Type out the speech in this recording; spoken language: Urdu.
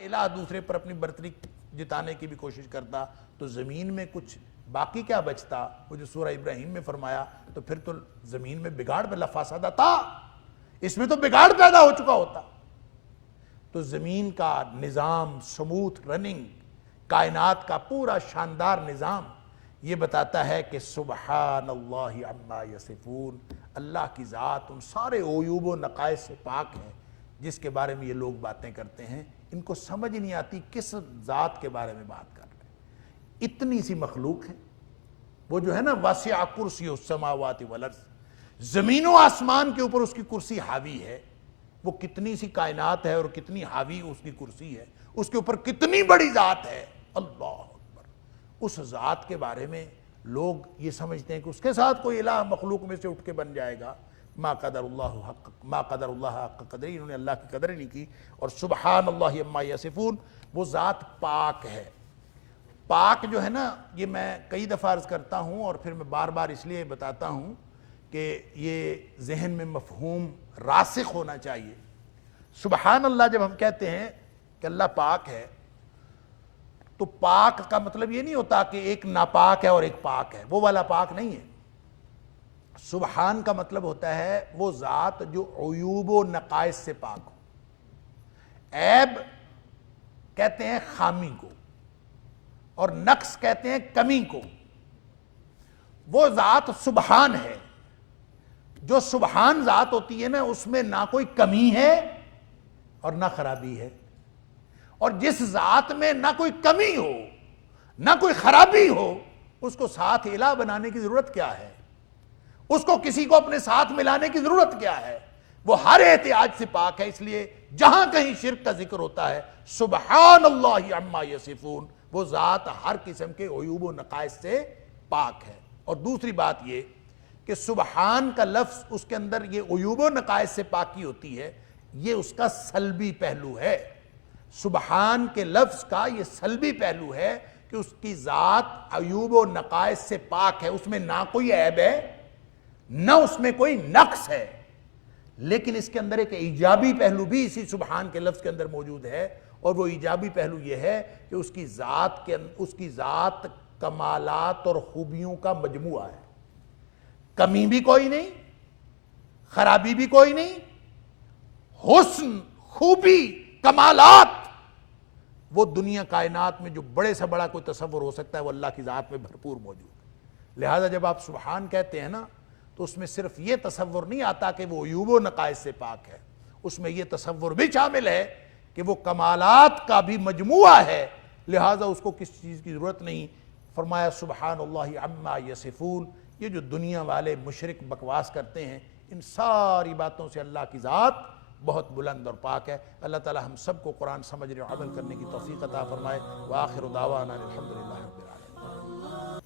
الہ دوسرے پر اپنی برتری جتانے کی بھی کوشش کرتا تو زمین میں کچھ باقی کیا بچتا؟ وہ جو سورہ ابراہیم میں فرمایا تو پھر تو زمین میں بگاڑ میں لفاسدہ تھا، اس میں تو بگاڑ پیدا ہو چکا ہوتا۔ تو زمین کا نظام سموتھ رننگ، کائنات کا پورا شاندار نظام یہ بتاتا ہے کہ سبحان اللہ عما یصفون، اللہ کی ذات ان سارے عیوب و نقائص سے پاک ہے جس کے بارے میں یہ لوگ باتیں کرتے ہیں۔ ان کو سمجھ نہیں آتی کس ذات کے بارے میں بات کر رہے ہیں، اتنی سی مخلوق ہے۔ وہ جو ہے نا واسع کرسی السماوات والارض، زمین و آسمان کے اوپر اس کی کرسی حاوی ہے۔ وہ کتنی سی کائنات ہے اور کتنی حاوی اس کی کرسی ہے، اس کے اوپر کتنی بڑی ذات ہے، اللہ اکبر۔ اس ذات کے بارے میں لوگ یہ سمجھتے ہیں کہ اس کے ساتھ کوئی الہ مخلوق میں سے اٹھ کے بن جائے گا۔ ما قدر اللہ حق قدری، انہوں نے اللہ کی قدر ہی نہیں کی۔ اور سبحان اللہ عما یصفون، وہ ذات پاک ہے۔ پاک جو ہے نا، یہ میں کئی دفعہ عرض کرتا ہوں اور پھر میں بار بار اس لیے بتاتا ہوں کہ یہ ذہن میں مفہوم راسخ ہونا چاہیے۔ سبحان اللہ جب ہم کہتے ہیں کہ اللہ پاک ہے تو پاک کا مطلب یہ نہیں ہوتا کہ ایک ناپاک ہے اور ایک پاک ہے، وہ والا پاک نہیں ہے۔ سبحان کا مطلب ہوتا ہے وہ ذات جو عیوب و نقائص سے پاک ہو۔ عیب کہتے ہیں خامی کو اور نقص کہتے ہیں کمی کو۔ وہ ذات سبحان ہے۔ جو سبحان ذات ہوتی ہے نا، اس میں نہ کوئی کمی ہے اور نہ خرابی ہے۔ اور جس ذات میں نہ کوئی کمی ہو نہ کوئی خرابی ہو، اس کو ساتھ الہ بنانے کی ضرورت کیا ہے؟ اس کو کسی کو اپنے ساتھ ملانے کی ضرورت کیا ہے؟ وہ ہر احتیاج سے پاک ہے۔ اس لیے جہاں کہیں شرک کا ذکر ہوتا ہے، سبحان اللہ عما یصفون، وہ ذات ہر قسم کے عیوب و نقائص سے پاک ہے۔ اور دوسری بات یہ کہ سبحان کا لفظ، اس کے اندر یہ عیوب و نقائص سے پاکی ہوتی ہے، یہ اس کا سلبی پہلو ہے۔ سبحان کے لفظ کا یہ سلبی پہلو ہے کہ اس کی ذات عیوب و نقائص سے پاک ہے، اس میں نہ کوئی عیب ہے نہ اس میں کوئی نقص ہے۔ لیکن اس کے اندر ایک ایجابی پہلو بھی اسی سبحان کے لفظ کے اندر موجود ہے، اور وہ ایجابی پہلو یہ ہے کہ اس کی ذات کمالات اور خوبیوں کا مجموعہ ہے۔ کمی بھی کوئی نہیں، خرابی بھی کوئی نہیں، حسن، خوبی، کمالات، وہ دنیا کائنات میں جو بڑے سے بڑا کوئی تصور ہو سکتا ہے وہ اللہ کی ذات میں بھرپور موجود ہے۔ لہذا جب آپ سبحان کہتے ہیں نا تو اس میں صرف یہ تصور نہیں آتا کہ وہ عیوب و نقائص سے پاک ہے، اس میں یہ تصور بھی شامل ہے کہ وہ کمالات کا بھی مجموعہ ہے، لہذا اس کو کس چیز کی ضرورت نہیں۔ فرمایا سبحان اللہ عما یصفون۔ یہ جو دنیا والے مشرک بکواس کرتے ہیں، ان ساری باتوں سے اللہ کی ذات بہت بلند اور پاک ہے۔ اللہ تعالی ہم سب کو قرآن سمجھنے اور عمل کرنے کی توفیق عطا فرمائے۔ وآخر دعوانا الحمدللہ رب العالمین۔